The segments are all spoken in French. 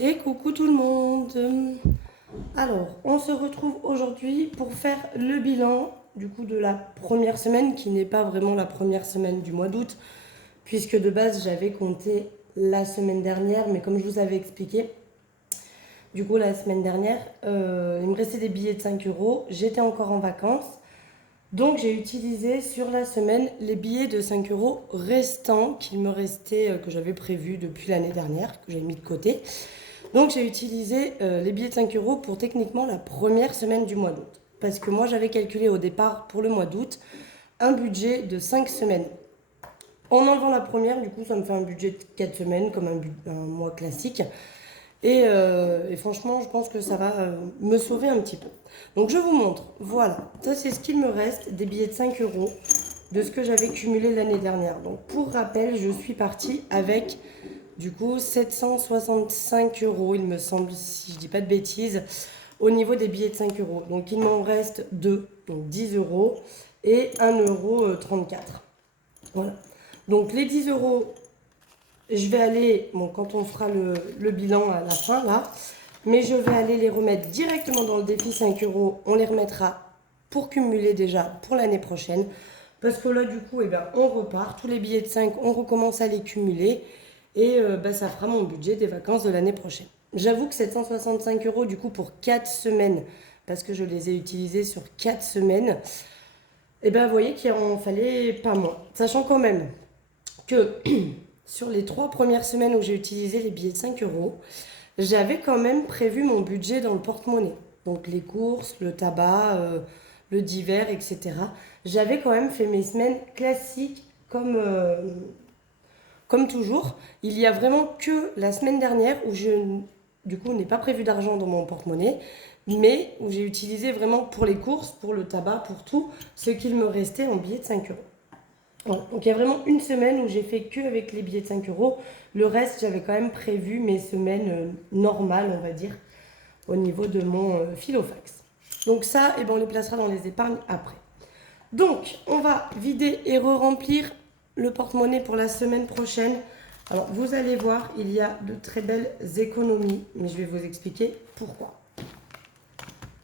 Et coucou tout le monde. Alors, on se retrouve aujourd'hui pour faire le bilan du coup de la première semaine qui n'est pas vraiment la première semaine du mois d'août puisque de base j'avais compté la semaine dernière, mais comme je vous avais expliqué, du coup la semaine dernière, il me restait des billets de 5 euros, j'étais encore en vacances, donc j'ai utilisé sur la semaine les billets de 5 euros restants qu'il me restait, que j'avais prévu depuis l'année dernière, que j'ai mis de côté. Donc j'ai utilisé les billets de 5 euros pour techniquement la première semaine du mois d'août. Parce que moi j'avais calculé au départ pour le mois d'août un budget de 5 semaines. En enlevant la première, du coup ça me fait un budget de 4 semaines comme un mois classique. Et franchement je pense que ça va me sauver un petit peu. Donc je vous montre, voilà, ça c'est ce qu'il me reste des billets de 5 euros de ce que j'avais cumulé l'année dernière. Donc pour rappel, je suis partie avec du coup 765 euros, il me semble, si je dis pas de bêtises, au niveau des billets de 5 euros. Donc il m'en reste 2, donc 10 euros et 1,34 €. Voilà. Donc les 10 euros, je vais aller, bon, quand on fera le bilan à la fin là, mais je vais aller les remettre directement dans le défi 5 euros. On les remettra pour cumuler déjà pour l'année prochaine. Parce que là, du coup, eh ben, on repart. Tous les billets de 5, on recommence à les cumuler. Et ben, ça fera mon budget des vacances de l'année prochaine. J'avoue que 765 euros, du coup, pour 4 semaines, parce que je les ai utilisés sur 4 semaines, et ben, vous voyez qu'il en fallait pas moins. Sachant quand même que sur les 3 premières semaines où j'ai utilisé les billets de 5 euros, j'avais quand même prévu mon budget dans le porte-monnaie. Donc les courses, le tabac, le divers, etc. J'avais quand même fait mes semaines classiques comme toujours. Il y a vraiment que la semaine dernière où du coup, n'ai pas prévu d'argent dans mon porte-monnaie, mais où j'ai utilisé vraiment pour les courses, pour le tabac, pour tout, ce qu'il me restait en billets de 5 euros. Voilà. Donc il y a vraiment une semaine où j'ai fait que avec les billets de 5 euros. Le reste, j'avais quand même prévu mes semaines normales, on va dire, au niveau de mon Filofax. Donc ça, eh ben, on les placera dans les épargnes après. Donc, on va vider et re-remplir le porte-monnaie pour la semaine prochaine. Alors, vous allez voir, il y a de très belles économies, mais je vais vous expliquer pourquoi.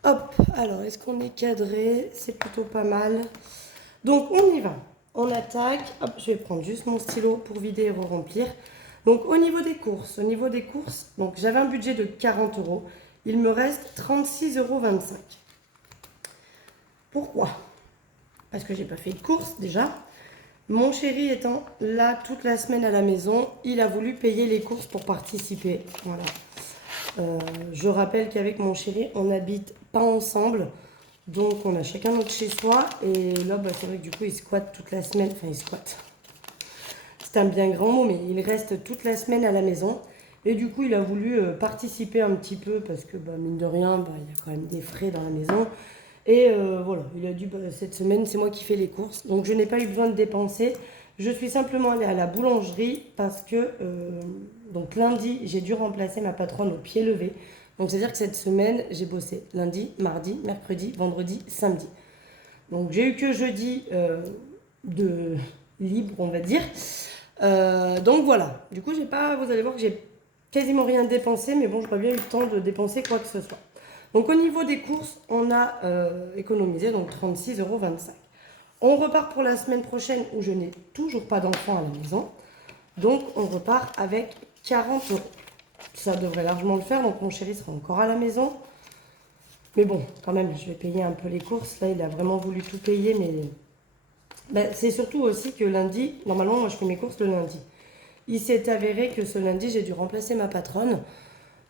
Hop, alors, est-ce qu'on est cadré? C'est plutôt pas mal. Donc, on y va. On attaque. Hop, je vais prendre juste mon stylo pour vider et re-remplir. Donc, au niveau des courses, donc j'avais un budget de 40 euros. Il me reste 36,25 €. Pourquoi? Parce que j'ai pas fait de courses déjà. Mon chéri étant là toute la semaine à la maison, il a voulu payer les courses pour participer. Voilà. Je rappelle qu'avec mon chéri, on n'habite pas ensemble. Donc on a chacun notre chez soi. Et là, bah, c'est vrai que du coup, il squatte toute la semaine. Enfin, il squatte. C'est un bien grand mot, mais il reste toute la semaine à la maison. Et du coup, il a voulu participer un petit peu parce que, bah, mine de rien, bah, il y a quand même des frais dans la maison. Et voilà, il a dit bah, cette semaine, c'est moi qui fais les courses. Donc je n'ai pas eu besoin de dépenser. Je suis simplement allée à la boulangerie parce que donc lundi, j'ai dû remplacer ma patronne au pied levé. Donc c'est-à-dire que cette semaine, j'ai bossé lundi, mardi, mercredi, vendredi, samedi. Donc j'ai eu que jeudi de libre, on va dire. Donc voilà. Du coup, j'ai pas, vous allez voir que j'ai quasiment rien dépensé, mais bon, j'aurais bien eu le temps de dépenser quoi que ce soit. Donc au niveau des courses, on a économisé donc 36,25 €. On repart pour la semaine prochaine où je n'ai toujours pas d'enfant à la maison. Donc on repart avec 40 euros. Ça devrait largement le faire, donc mon chéri sera encore à la maison. Mais bon, quand même, je vais payer un peu les courses. Là, il a vraiment voulu tout payer, mais ben, c'est surtout aussi que lundi, normalement, moi je fais mes courses le lundi. Il s'est avéré que ce lundi, j'ai dû remplacer ma patronne.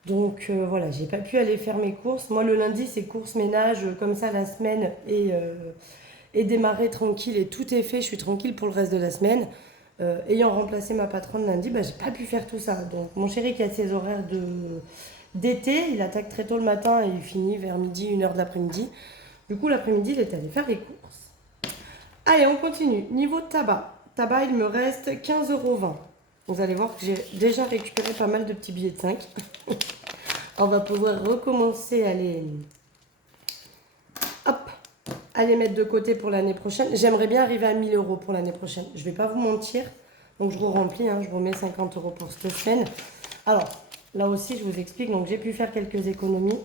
Donc voilà, j'ai pas pu aller faire mes courses. Moi, le lundi, c'est courses ménage, comme ça, la semaine est démarrée tranquille et tout est fait. Je suis tranquille pour le reste de la semaine. Ayant remplacé ma patronne lundi, bah, j'ai pas pu faire tout ça. Donc mon chéri qui a ses horaires d'été, il attaque très tôt le matin et il finit vers midi, 1 h de l'après-midi. Du coup, l'après-midi, il est allé faire les courses. Allez, on continue. Niveau tabac. Tabac, il me reste 15,20 €. Vous allez voir que j'ai déjà récupéré pas mal de petits billets de 5. On va pouvoir recommencer hop, à les mettre de côté pour l'année prochaine. J'aimerais bien arriver à 1 000 € pour l'année prochaine. Je ne vais pas vous mentir. Donc je re-remplis, hein, je remets 50 € pour cette semaine. Alors, Là aussi, je vous explique. Donc, j'ai pu faire quelques économies.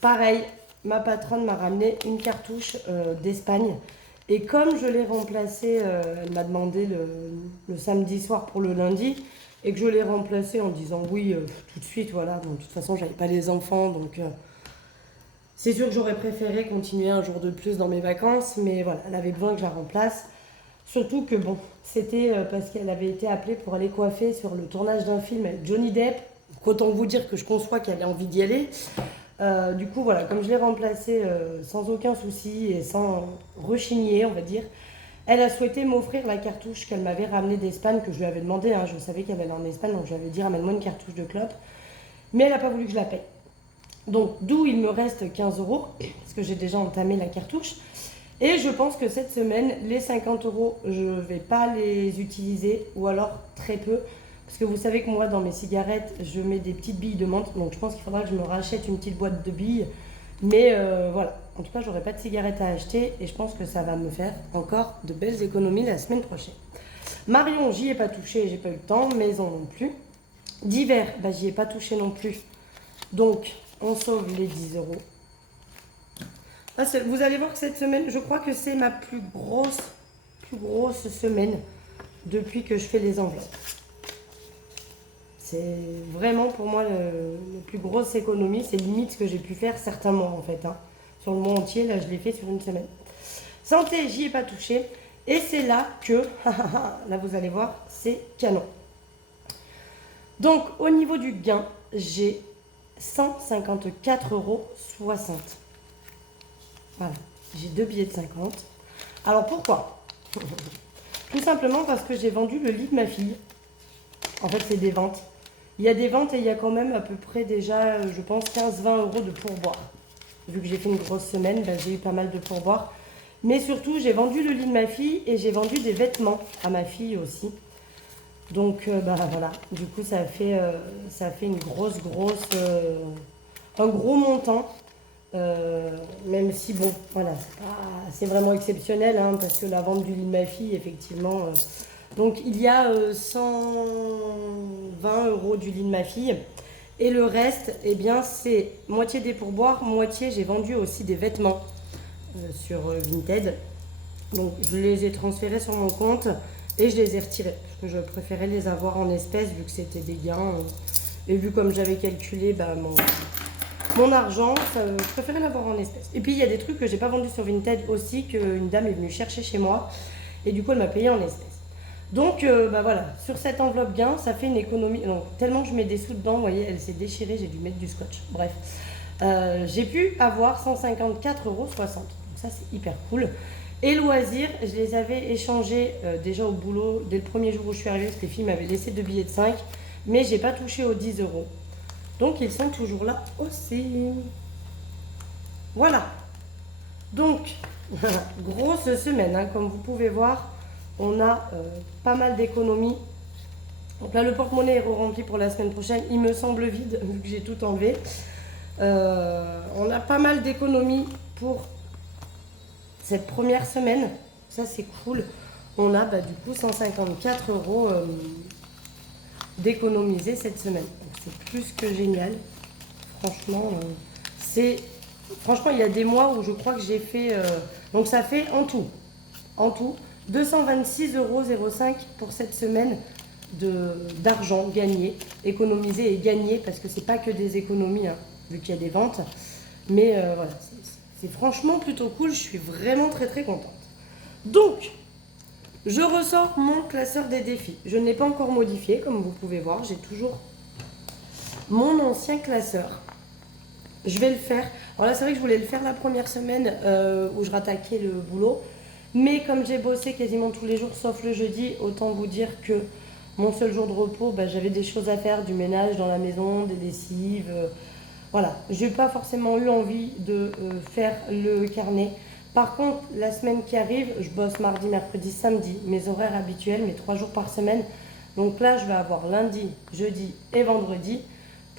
Pareil, ma patronne m'a ramené une cartouche d'Espagne. Et comme je l'ai remplacée, elle m'a demandé le samedi soir pour le lundi. Et que je l'ai remplacée en disant oui tout de suite. Voilà. Bon, de toute façon, j'avais pas les enfants. Donc, c'est sûr que j'aurais préféré continuer un jour de plus dans mes vacances. Mais voilà, elle avait besoin que je la remplace. Surtout que bon, c'était parce qu'elle avait été appelée pour aller coiffer sur le tournage d'un film avec Johnny Depp. Donc autant vous dire que je conçois qu'elle ait envie d'y aller. Du coup, voilà, comme je l'ai remplacée sans aucun souci et sans rechigner, on va dire, elle a souhaité m'offrir la cartouche qu'elle m'avait ramenée d'Espagne, que je lui avais demandé. Hein, je savais qu'elle allait en Espagne, donc je lui avais dit ramène-moi une cartouche de clope. Mais elle n'a pas voulu que je la paye. Donc, d'où il me reste 15 euros, parce que j'ai déjà entamé la cartouche. Et je pense que cette semaine, les 50 euros, je ne vais pas les utiliser, ou alors très peu. Parce que vous savez que moi, dans mes cigarettes, je mets des petites billes de menthe. Donc je pense qu'il faudra que je me rachète une petite boîte de billes. Mais voilà, en tout cas, j'aurai pas de cigarettes à acheter. Et je pense que ça va me faire encore de belles économies la semaine prochaine. Marion, j'y ai pas touché, j'ai pas eu le temps. Maison non plus. Divers, bah, j'y ai pas touché non plus. Donc, on sauve les 10 euros. Ah, vous allez voir que cette semaine, je crois que c'est ma plus grosse semaine depuis que je fais les enveloppes. C'est vraiment pour moi la plus grosse économie. C'est limite ce que j'ai pu faire certains mois en fait. Hein. Sur le mois entier, là je l'ai fait sur une semaine. Santé, j'y ai pas touché. Et c'est là que, là vous allez voir, c'est canon. Donc au niveau du gain, j'ai 154,60 euros. Voilà, j'ai 2 billets de 50. Alors pourquoi? Tout simplement parce que j'ai vendu le lit de ma fille. En fait, c'est des ventes. Il y a des ventes et il y a quand même à peu près déjà, je pense, 15-20 euros de pourboire. Vu que j'ai fait une grosse semaine, ben, j'ai eu pas mal de pourboire. Mais surtout, j'ai vendu le lit de ma fille et j'ai vendu des vêtements à ma fille aussi. Donc, ben, voilà. Du coup, ça fait une un gros montant. Même si, bon, voilà, c'est vraiment exceptionnel, hein, parce que la vente du lit de ma fille, effectivement... donc, il y a 120 euros du lit de ma fille. Et le reste, eh bien, c'est moitié des pourboires, moitié, j'ai vendu aussi des vêtements sur Vinted. Donc, je les ai transférés sur mon compte et je les ai retirés. Parce que je préférais les avoir en espèces, vu que c'était des gains. Et vu comme j'avais calculé bah, mon argent, je préférais l'avoir en espèces. Et puis, il y a des trucs que j'ai pas vendus sur Vinted aussi, qu'une dame est venue chercher chez moi. Et du coup, elle m'a payé en espèces. Donc, bah voilà, sur cette enveloppe gain, ça fait une économie. Donc, tellement je mets des sous dedans, vous voyez, elle s'est déchirée, j'ai dû mettre du scotch. Bref, j'ai pu avoir 154,60 euros. Donc, ça, c'est hyper cool. Et loisirs, je les avais échangés déjà au boulot dès le premier jour où je suis arrivée, parce que les filles m'avaient laissé 2 billets de 5, mais j'ai pas touché aux 10 euros. Donc, ils sont toujours là aussi. Voilà. Donc, grosse semaine, hein, comme vous pouvez voir. On a pas mal d'économies. Donc là, le porte-monnaie est rempli pour la semaine prochaine. Il me semble vide, vu que j'ai tout enlevé. On a pas mal d'économies pour cette première semaine. Ça, c'est cool. On a du coup 154 euros d'économiser cette semaine. C'est plus que génial. Franchement, franchement, il y a des mois où je crois que j'ai fait... donc ça fait en tout 226,05 euros pour cette semaine d'argent gagné, économisé et gagné, parce que c'est pas que des économies, hein, vu qu'il y a des ventes. Mais voilà, c'est franchement plutôt cool, je suis vraiment très très contente. Donc, je ressors mon classeur des défis. Je ne l'ai pas encore modifié, comme vous pouvez voir, j'ai toujours mon ancien classeur. Je vais le faire. Alors là, c'est vrai que je voulais le faire la première semaine où je rattaquais le boulot. Mais comme j'ai bossé quasiment tous les jours sauf le jeudi, autant vous dire que mon seul jour de repos, j'avais des choses à faire, du ménage dans la maison, des lessives. Voilà, j'ai pas forcément eu envie de faire le carnet. Par contre, la semaine qui arrive, je bosse mardi, mercredi, samedi, mes horaires habituels, mes 3 jours par semaine. Donc là, je vais avoir lundi, jeudi et vendredi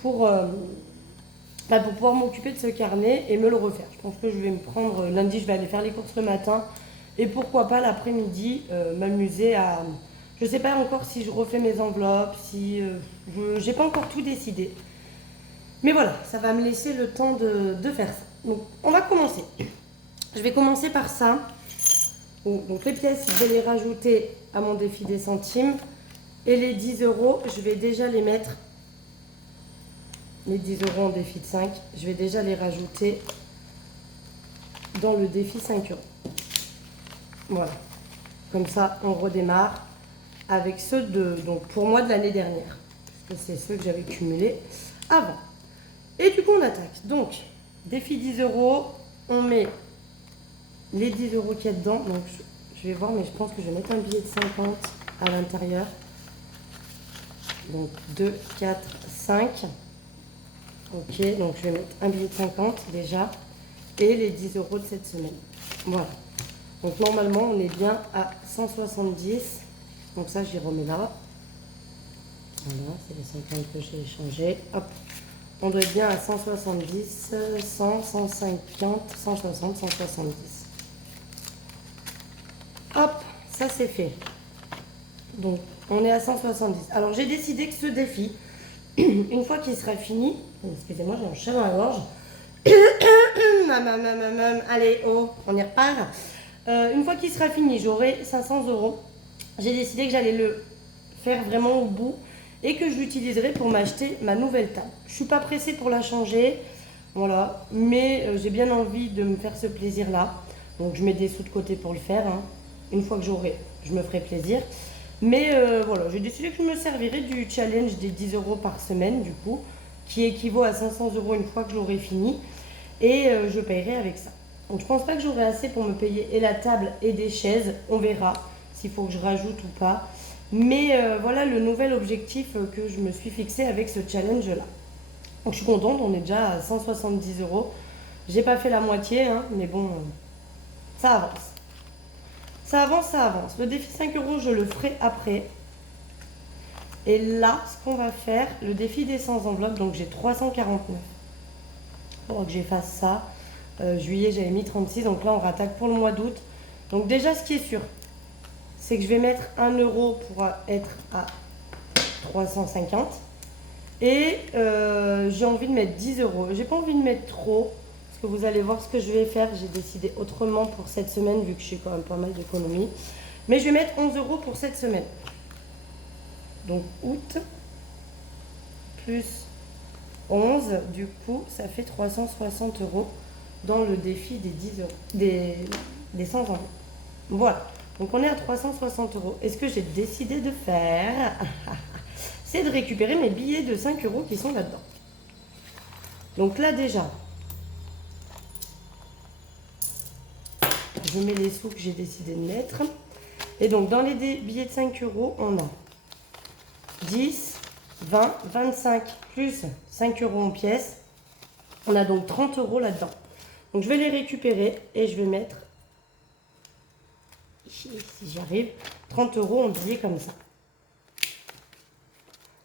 pour pouvoir m'occuper de ce carnet et me le refaire. Je pense que je vais me prendre, lundi, je vais aller faire les courses le matin. Et pourquoi pas l'après-midi m'amuser à... Je ne sais pas encore si je refais mes enveloppes, si... j'ai pas encore tout décidé. Mais voilà, ça va me laisser le temps de faire ça. Donc, on va commencer. Je vais commencer par ça. Donc, les pièces, je vais les rajouter à mon défi des centimes. Et les 10 euros, je vais déjà les mettre. Les 10 euros en défi de 5, je vais déjà les rajouter dans le défi 5 euros. Voilà. Comme ça, on redémarre avec ceux donc pour moi de l'année dernière. Parce que c'est ceux que j'avais cumulés avant. Et du coup, on attaque. Donc, défi 10 euros, on met les 10 euros qu'il y a dedans. Donc, je vais voir, mais je pense que je vais mettre un billet de 50 à l'intérieur. Donc, 2, 4, 5. Ok, donc je vais mettre un billet de 50 déjà. Et les 10 euros de cette semaine. Voilà. Donc, normalement, on est bien à 170. Donc, ça, j'y remets là. Voilà, c'est les 50 que j'ai échangés. Hop. On doit être bien à 170, 100, 150, 160, 170. Hop, ça c'est fait. Donc, on est à 170. Alors, j'ai décidé que ce défi, une fois qu'il sera fini, excusez-moi, j'ai un chat dans la gorge. Allez, oh, on y repart. Une fois qu'il sera fini, j'aurai 500 euros. J'ai décidé que j'allais le faire vraiment au bout et que je l'utiliserai pour m'acheter ma nouvelle table. Je ne suis pas pressée pour la changer, voilà, mais j'ai bien envie de me faire ce plaisir-là. Donc je mets des sous de côté pour le faire. Hein. Une fois que j'aurai, je me ferai plaisir. Mais voilà, j'ai décidé que je me servirai du challenge des 10 euros par semaine, du coup, qui équivaut à 500 euros une fois que je l'aurai fini. Et je paierai avec ça. Donc je pense pas que j'aurai assez pour me payer et la table et des chaises. On verra s'il faut que je rajoute ou pas. Mais voilà le nouvel objectif que je me suis fixé avec ce challenge-là. Donc je suis contente, on est déjà à 170 euros. J'ai pas fait la moitié, hein, mais bon, ça avance. Ça avance, ça avance. Le défi 5 euros, je le ferai après. Et là, ce qu'on va faire, le défi des 100 enveloppes, donc j'ai 349. Pour que j'efface ça. Juillet, j'avais mis 36, donc là, on rattaque pour le mois d'août. Donc déjà, ce qui est sûr, c'est que je vais mettre 1 euro pour être à 350. Et j'ai envie de mettre 10 euros. J'ai pas envie de mettre trop, parce que vous allez voir ce que je vais faire. J'ai décidé autrement pour cette semaine, vu que j'ai quand même pas mal d'économies. Mais je vais mettre 11 euros pour cette semaine. Donc août, plus 11, du coup, ça fait 360 euros dans le défi des 10 euros, des 100 euros. Voilà. Donc on est à 360 euros. Et ce que j'ai décidé de faire, c'est de récupérer mes billets de 5 euros qui sont là-dedans. Donc là déjà, je mets les sous que j'ai décidé de mettre. Et donc dans les billets de 5 euros, on a 10, 20, 25 plus 5 euros en pièces. On a donc 30 euros là-dedans. Donc je vais les récupérer et je vais mettre, si j'y arrive, 30 euros en billets comme ça.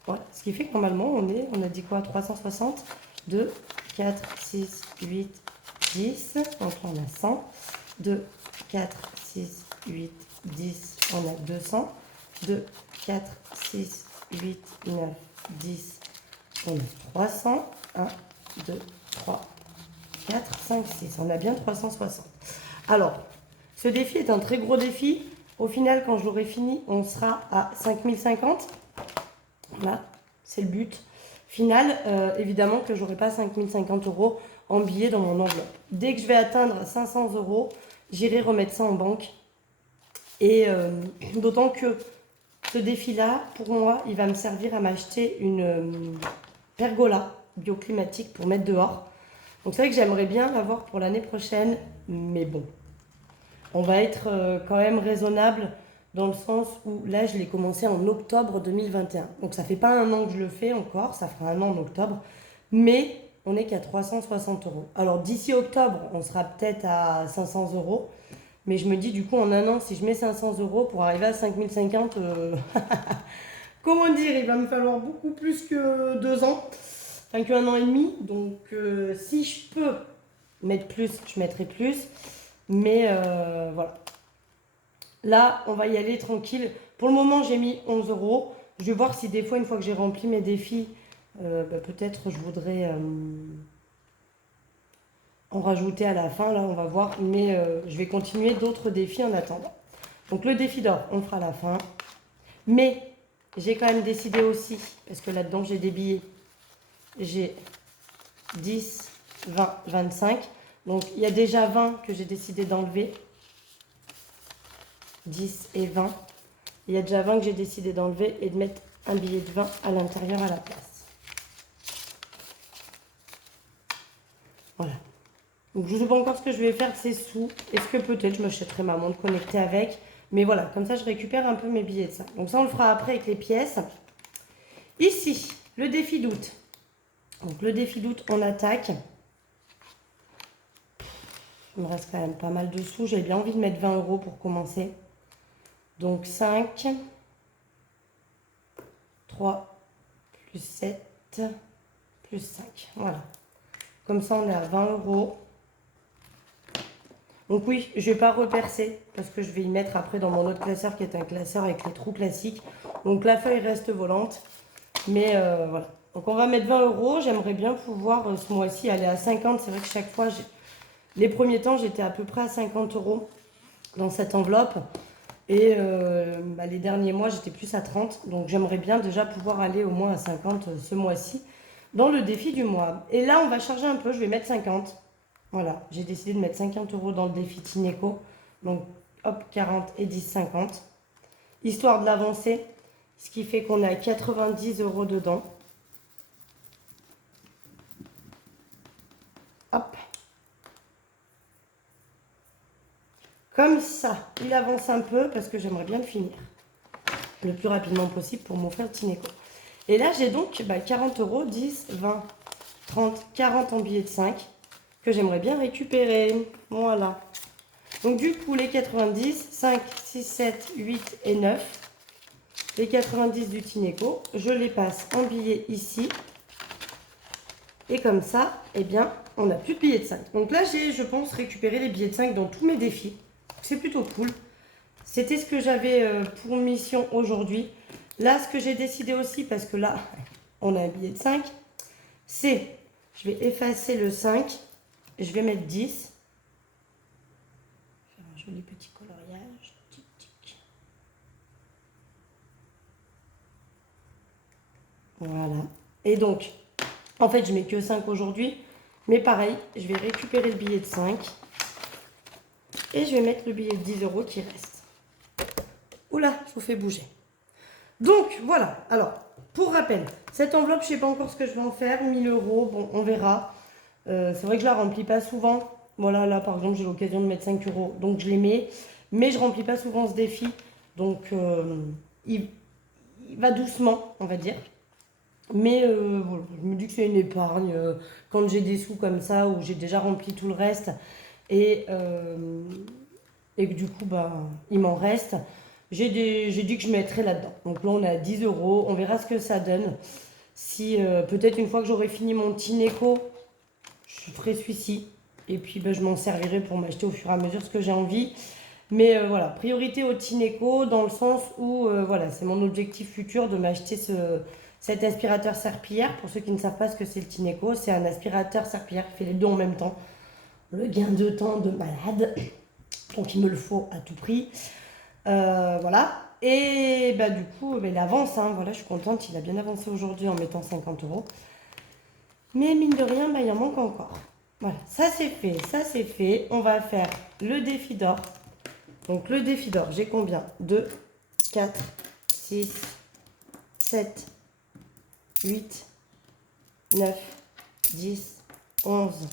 Voilà, ce qui fait que normalement on a dit quoi, 360, 2, 4, 6, 8, 10. Donc là on a 100, 2, 4, 6, 8, 10, on a 200, 2, 4, 6, 8, 9, 10, on a 300, 1, 2, 3, 4, 5, 6, on a bien 360. Alors, ce défi est un très gros défi. Au final, quand je l'aurai fini, on sera à 5050. Voilà, c'est le but final. Évidemment que je n'aurai pas 5050 euros en billets dans mon enveloppe. Dès que je vais atteindre 500 euros, j'irai remettre ça en banque. Et d'autant que ce défi-là, pour moi, il va me servir à m'acheter une pergola bioclimatique pour mettre dehors. Donc c'est vrai que j'aimerais bien l'avoir pour l'année prochaine, mais bon, on va être quand même raisonnable dans le sens où là, je l'ai commencé en octobre 2021. Donc ça fait pas un an que je le fais encore, ça fera un an en octobre, mais on n'est qu'à 360 euros. Alors d'ici octobre, on sera peut-être à 500 euros, mais je me dis du coup en un an, si je mets 500 euros pour arriver à 5050, comment dire, il va me falloir beaucoup plus que 2 ans. Enfin, qu'un an et demi. Donc, si je peux mettre plus, je mettrai plus. Mais voilà. Là, on va y aller tranquille. Pour le moment, j'ai mis 11 euros. Je vais voir si des fois, une fois que j'ai rempli mes défis, peut-être je voudrais en rajouter à la fin, là on va voir, mais je vais continuer d'autres défis en attendant. Donc le défi d'or, on fera à la fin. Mais j'ai quand même décidé aussi, parce que là-dedans j'ai des billets, j'ai 10, 20, 25. Donc il y a déjà 20 que j'ai décidé d'enlever. 10 et 20. Il y a déjà 20 que j'ai décidé d'enlever et de mettre un billet de 20 à l'intérieur à la place. Voilà. Donc je ne sais pas encore ce que je vais faire de ces sous. Est-ce que peut-être je m'achèterai ma montre connectée avec. Mais voilà, comme ça je récupère un peu mes billets de ça. Donc ça on le fera après avec les pièces. Ici, le défi d'août. Donc le défi d'août, on attaque. Il me reste quand même pas mal de sous. J'avais bien envie de mettre 20 € pour commencer. Donc 5, 3, plus 7, plus 5. Voilà. Comme ça, on est à 20 €. Donc oui, je ne vais pas repercer parce que je vais y mettre après dans mon autre classeur qui est un classeur avec les trous classiques. Donc la feuille reste volante. Mais voilà. Donc on va mettre 20 €. J'aimerais bien pouvoir ce mois-ci aller à 50. C'est vrai que chaque fois, les premiers temps, j'étais à peu près à 50 € dans cette enveloppe. Et les derniers mois, j'étais plus à 30. Donc j'aimerais bien déjà pouvoir aller au moins à 50 ce mois-ci dans le défi du mois. Et là, on va charger un peu. Je vais mettre 50. Voilà, j'ai décidé de mettre 50 € dans le défi Tineco. Donc hop, 40 et 10, 50. Histoire de l'avancer. Ce qui fait qu'on a 90 € dedans. Hop. Comme ça, il avance un peu parce que j'aimerais bien le finir le plus rapidement possible pour m'offrir le Tineco. Et là, j'ai donc 40 €, 10, 20, 30, 40 en billets de 5 que j'aimerais bien récupérer. Voilà. Donc du coup, les 90, 5, 6, 7, 8 et 9. Les 90 du Tineco, je les passe en billets ici. Et comme ça, eh bien, on n'a plus de billets de 5. Donc là, j'ai, je pense, récupéré les billets de 5 dans tous mes défis. C'est plutôt cool. C'était ce que j'avais pour mission aujourd'hui. Là, ce que j'ai décidé aussi, parce que là, on a un billet de 5, c'est, je vais effacer le 5, je vais mettre 10. Faire un joli petit coloriage. Tic, tic. Voilà. Et donc, en fait, je mets que 5 aujourd'hui. Mais pareil, je vais récupérer le billet de 5. Et je vais mettre le billet de 10 € qui reste. Oula, je vous fais bouger. Donc, voilà. Alors, pour rappel, cette enveloppe, je ne sais pas encore ce que je vais en faire. 1000 €, bon, on verra. C'est vrai que je la remplis pas souvent. Voilà, là, par exemple, j'ai l'occasion de mettre 5 €. Donc, je les mets. Mais je ne remplis pas souvent ce défi. Donc, il va doucement, on va dire. Mais voilà, je me dis que c'est une épargne. Quand j'ai des sous comme ça, où j'ai déjà rempli tout le reste, et que du coup, il m'en reste, j'ai dit que je mettrais là-dedans. Donc là, on est à 10 €. On verra ce que ça donne. Si peut-être une fois que j'aurai fini mon Tineco, je ferai celui-ci. Et puis, je m'en servirai pour m'acheter au fur et à mesure ce que j'ai envie. Mais voilà, priorité au Tineco dans le sens où, voilà, c'est mon objectif futur de m'acheter cet aspirateur serpillière. Pour ceux qui ne savent pas ce que c'est le Tineco, c'est un aspirateur serpillière qui fait les deux en même temps. Le gain de temps de malade. Donc il me le faut à tout prix. Voilà. Et du coup, il avance. Hein. Voilà, je suis contente. Il a bien avancé aujourd'hui en mettant 50 €. Mais mine de rien, il en manque encore. Voilà, ça c'est fait, ça c'est fait. On va faire le défi d'or. Donc le défi d'or, j'ai combien? 2, 4, 6, 7, 8, 9, 10, 11,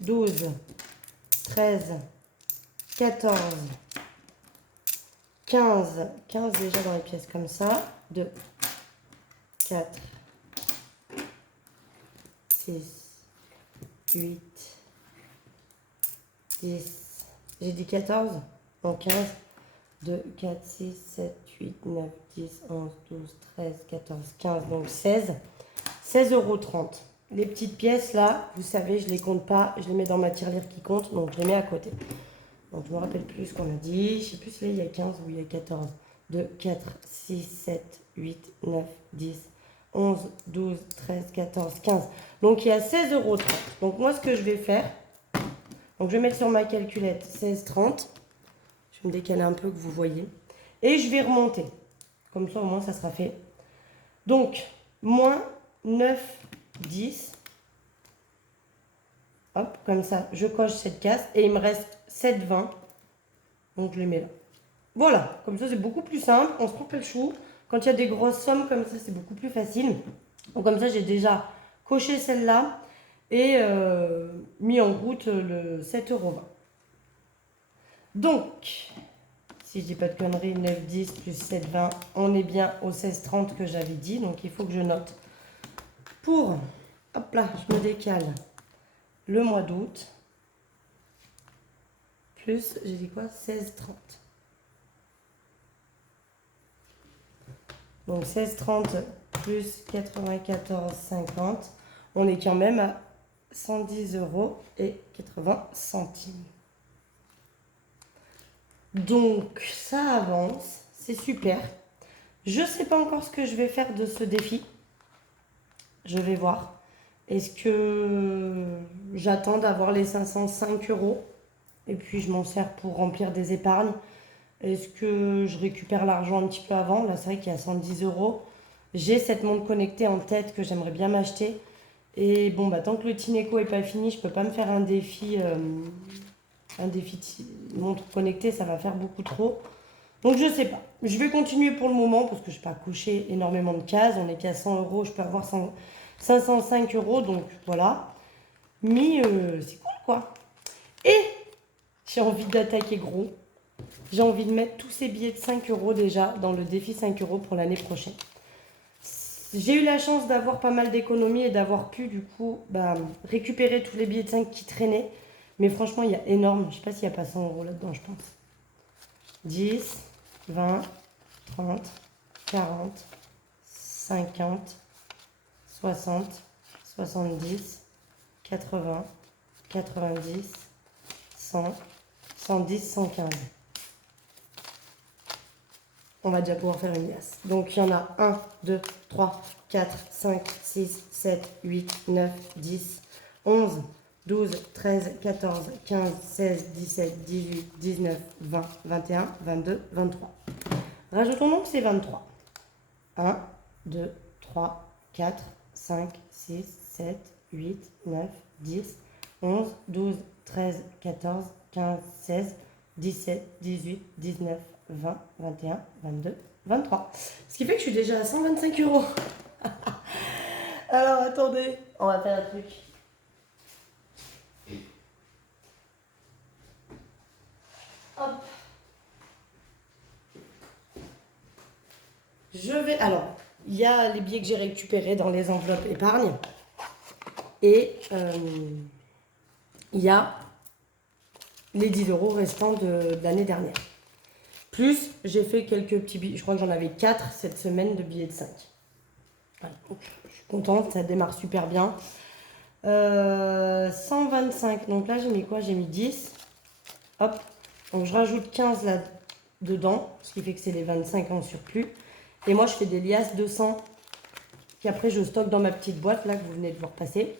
12, 13, 14, 15. 15 déjà dans les pièces comme ça. 2, 4, 6, 8, 10. J'ai dit 14. Donc 15. 2, 4, 6, 7, 8, 9, 10, 11, 12, 13, 14, 15. Donc 16. 16,30 €. Les petites pièces là, vous savez, je ne les compte pas. Je les mets dans ma tirelire qui compte. Donc je les mets à côté. Donc je ne me rappelle plus ce qu'on a dit. Je ne sais plus si là il y a 15 ou il y a 14. 2, 4, 6, 7, 8, 9, 10, 11, 12, 13, 14, 15. Donc, il y a 16,30 €. Donc, moi, ce que je vais faire, donc je vais mettre sur ma calculette 16,30. Je vais me décaler un peu que vous voyez. Et je vais remonter. Comme ça, au moins, ça sera fait. Donc, moins 9, 10. Hop, comme ça, je coche cette case. Et il me reste 7,20. Donc, je les mets là. Voilà, comme ça, c'est beaucoup plus simple. On se prend pas le chou. Quand il y a des grosses sommes comme ça, c'est beaucoup plus facile. Donc, comme ça, j'ai déjà coché celle-là et mis en route le 7,20 €. Donc, si je dis pas de conneries, 9, 10 plus 7, 20, on est bien au 16,30 que j'avais dit. Donc, il faut que je note pour, hop là, je me décale, le mois d'août, plus, j'ai dit quoi, 16,30. Donc, 16,30 plus 94,50, on est quand même à 110,80 €. Donc, ça avance, c'est super. Je ne sais pas encore ce que je vais faire de ce défi. Je vais voir. Est-ce que j'attends d'avoir les 505 € et puis je m'en sers pour remplir des épargnes? Est-ce que je récupère l'argent un petit peu avant? Là, c'est vrai qu'il y a 110 €. J'ai cette montre connectée en tête que j'aimerais bien m'acheter. Et bon, bah, tant que le Tineco n'est pas fini, je ne peux pas me faire un défi montre connectée, ça va faire beaucoup trop. Donc je sais pas. Je vais continuer pour le moment parce que je n'ai pas coché énormément de cases. On est qu'à 100 €, je peux avoir 505 €, donc voilà. Mais c'est cool quoi. Et j'ai envie d'attaquer gros. J'ai envie de mettre tous ces billets de 5 € déjà dans le défi 5 € pour l'année prochaine. J'ai eu la chance d'avoir pas mal d'économies et d'avoir pu du coup récupérer tous les billets de 5 qui traînaient. Mais franchement, il y a énorme. Je sais pas s'il n'y a pas 100 € là-dedans, je pense. 10, 20, 30, 40, 50, 60, 70, 80, 90, 100, 110, 115. On va déjà pouvoir faire une liasse. Donc, il y en a 1, 2, 3, 4, 5, 6, 7, 8, 9, 10, 11, 12, 13, 14, 15, 16, 17, 18, 19, 20, 21, 22, 23. Rajoutons donc ces 23. 1, 2, 3, 4, 5, 6, 7, 8, 9, 10, 11, 12, 13, 14, 15, 16, 17, 18, 19, 20, 21, 22, 23. Ce qui fait que je suis déjà à 125 €. Alors attendez, on va faire un truc. Hop. Je vais. Alors, il y a les billets que j'ai récupérés dans les enveloppes épargne. Et il y a les 10 € restants de l'année dernière. Plus, j'ai fait quelques petits billets. Je crois que j'en avais 4 cette semaine de billets de 5. Voilà, donc, je suis contente, ça démarre super bien. 125. Donc là, j'ai mis quoi? J'ai mis 10. Hop. Donc, je rajoute 15 là-dedans, ce qui fait que c'est les 25 en surplus. Et moi, je fais des liasses de 100 qu'après, je stocke dans ma petite boîte là que vous venez de voir passer,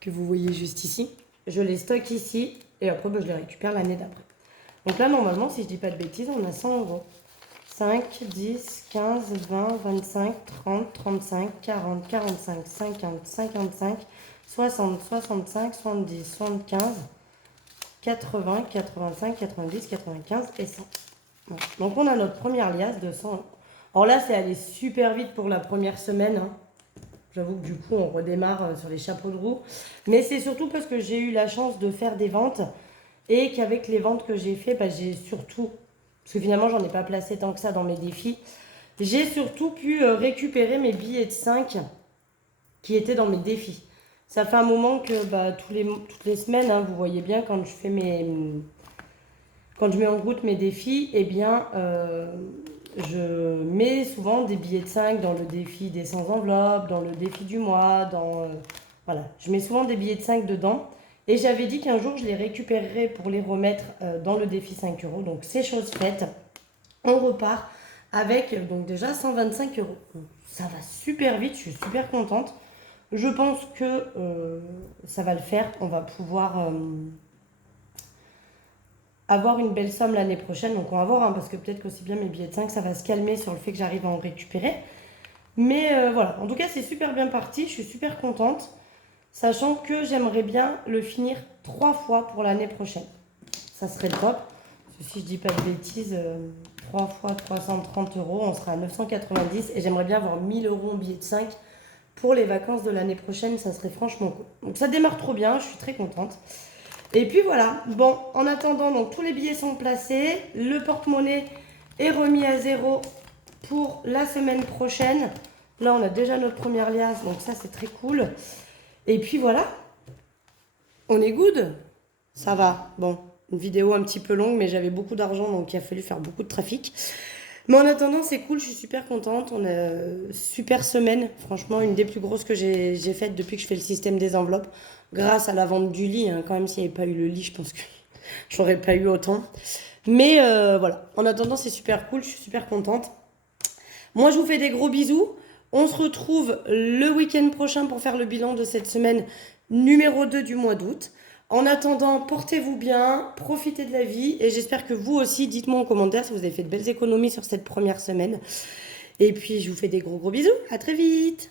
que vous voyez juste ici. Je les stocke ici et après, je les récupère l'année d'après. Donc là, normalement, si je dis pas de bêtises, on a 100 €. 5, 10, 15, 20, 25, 30, 35, 40, 45, 50, 55, 60, 65, 70, 75, 80, 85, 90, 95 et 100. Bon. Donc on a notre première liasse de 100 €. Alors là, c'est allé super vite pour la première semaine. Hein. J'avoue que du coup, on redémarre sur les chapeaux de roue. Mais c'est surtout parce que j'ai eu la chance de faire des ventes et qu'avec les ventes que j'ai fait, j'ai surtout, parce que finalement, j'en ai pas placé tant que ça dans mes défis, j'ai surtout pu récupérer mes billets de 5 qui étaient dans mes défis. Ça fait un moment que toutes les semaines, hein, vous voyez bien, quand je mets en route mes défis, eh bien, je mets souvent des billets de 5 dans le défi des 100 enveloppes, dans le défi du mois, voilà. Je mets souvent des billets de 5 dedans. Et j'avais dit qu'un jour, je les récupérerais pour les remettre dans le défi 5 €. Donc, c'est chose faite. On repart avec donc déjà 125 euros. Donc, ça va super vite, je suis super contente. Je pense que ça va le faire. On va pouvoir avoir une belle somme l'année prochaine. Donc on va voir, hein, parce que peut-être qu'aussi bien mes billets de 5, ça va se calmer sur le fait que j'arrive à en récupérer. Mais voilà, en tout cas c'est super bien parti, je suis super contente. Sachant que j'aimerais bien le finir 3 fois pour l'année prochaine. Ça serait le top. Parce que si je dis pas de bêtises, 3 fois 330 euros, on sera à 990. Et j'aimerais bien avoir 1000 euros en billet de 5 pour les vacances de l'année prochaine. Ça serait franchement cool. Donc ça démarre trop bien, je suis très contente. Et puis voilà. Bon, en attendant, donc tous les billets sont placés. Le porte-monnaie est remis à zéro pour la semaine prochaine. Là, on a déjà notre première liasse, donc ça c'est très cool. Et puis voilà, on est good. Ça va. Bon, une vidéo un petit peu longue, mais j'avais beaucoup d'argent, donc il a fallu faire beaucoup de trafic. Mais en attendant, c'est cool, je suis super contente. On a super semaine, franchement, une des plus grosses que j'ai faites depuis que je fais le système des enveloppes, grâce à la vente du lit. Hein. Quand même, s'il n'y avait pas eu le lit, je pense que j'aurais pas eu autant. Mais voilà, en attendant, c'est super cool, je suis super contente. Moi, je vous fais des gros bisous. On se retrouve le week-end prochain pour faire le bilan de cette semaine numéro 2 du mois d'août. En attendant, portez-vous bien, profitez de la vie et j'espère que vous aussi, dites-moi en commentaire si vous avez fait de belles économies sur cette première semaine. Et puis, je vous fais des gros bisous. À très vite!